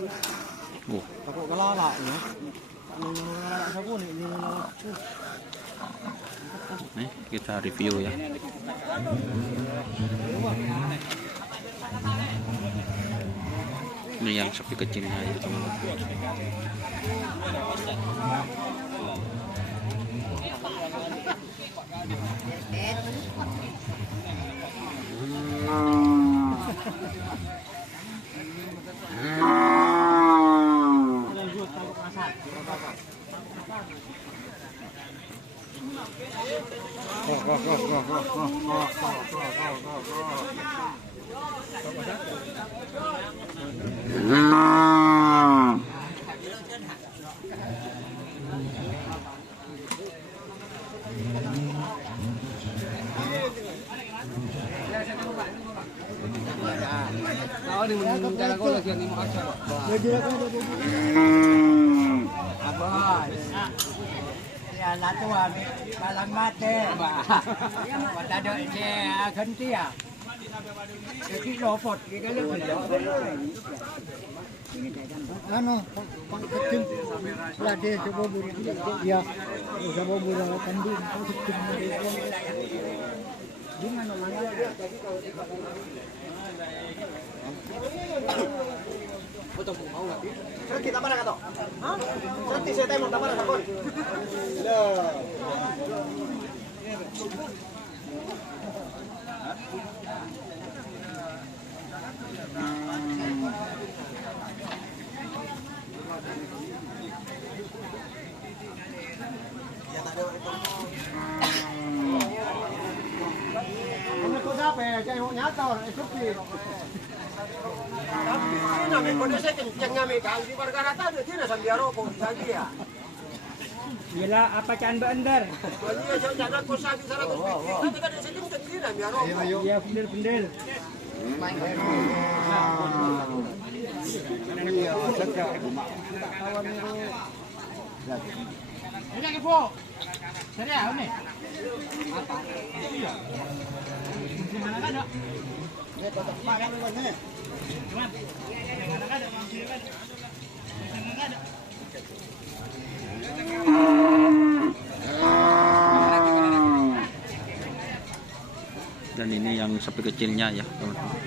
Takut kalah lah ya. Nih kita review ya. Ini yang sapi kecilnya ya teman-teman. Ya lah tuan, balang mate, mata ada je ganti ya. Jadi lopot, kita lihat. Ano, pang kecil. Lagi coba buru. Ya, coba buru kandung. Gimana mana? Foto mau nggak? Serti tak mana kata? Hah? Serti saya tanya tak mana sakon? Lah. Ya tak ada itu. Kamu tu siapa? Cakap nyata orang Ethiopia. Tapi ini nak kondisi kencang kami kau di perkara tadi dia nak sambil rokok lagi ya. Bila apa can beender? Dia jangan kau sabi sana kau pikir. Tapi kan di sini mungkin dia nak biar rokok. Ya pendel-pendel. Iya, sedap. Ini lagi po. Serius ni? Apa? Iya. Mana ada? Dia tetap makan ni. Cuman, mana ada mampir kan? Mana ada? Dan ini yang sapi kecilnya ya teman-teman.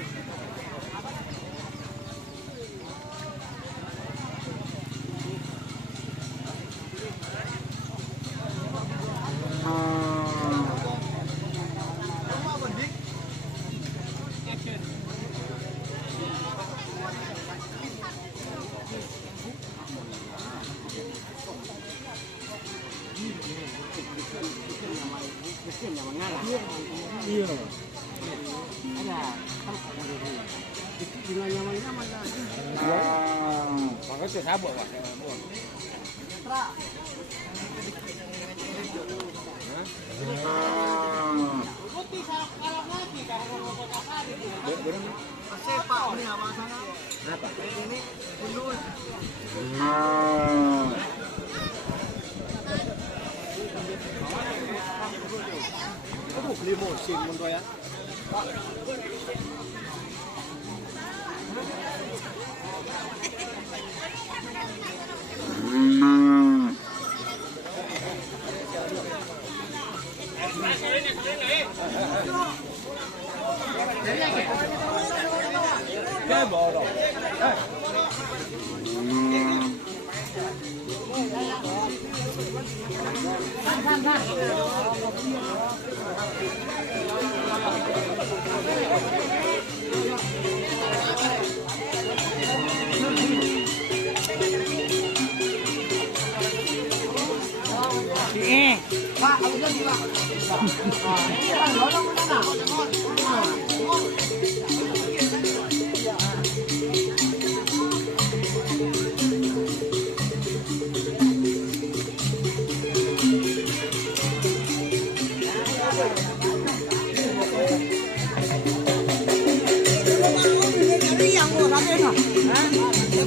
Iya. Ada. Dengan nyaman-nyaman lah. Pakai tu sabuk pak. Putih kalau lagi kalau mau kali. Sepak ni apa sana? Apa? Ini pulus. Aduh, limosin mun ya. Cái bộ rồi. Pak, aku jadi Pak.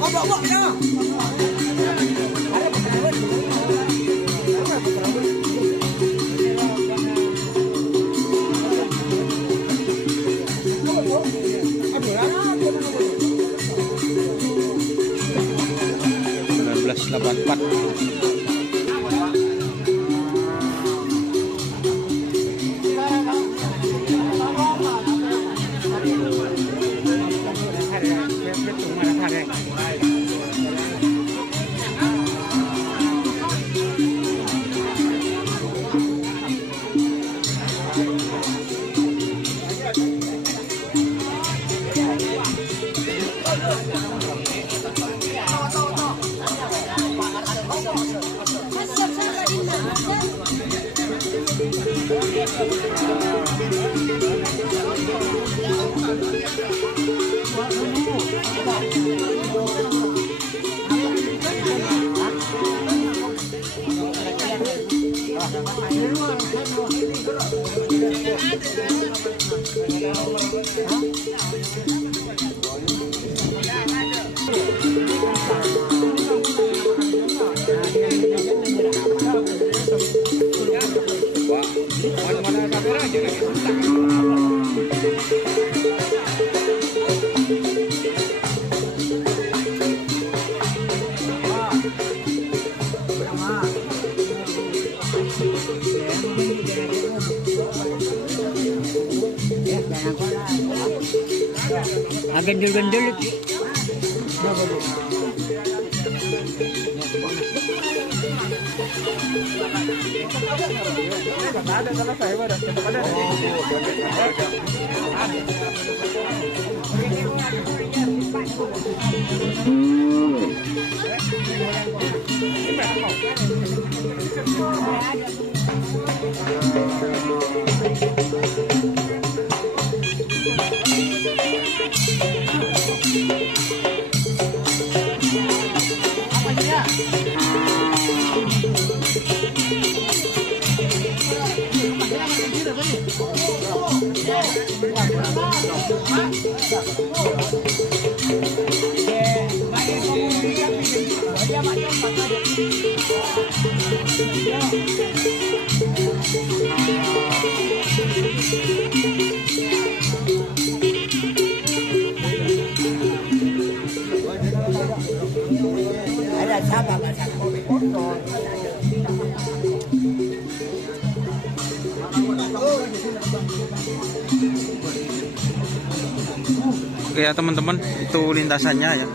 Có bộ bụng nữa. 1984. Gendul-gendul itu. Ada siapa Oke ya teman-teman, itu lintasannya ya.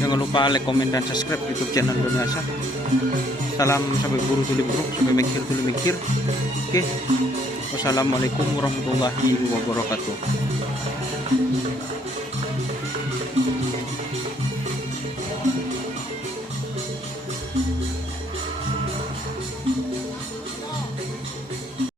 Jangan lupa like, komen, dan subscribe YouTube channel Indonesia. Salam sampai buru tuli buruk, sampai mengkir tuli mengkir. Oke, wassalamualaikum warahmatullahi wabarakatuh.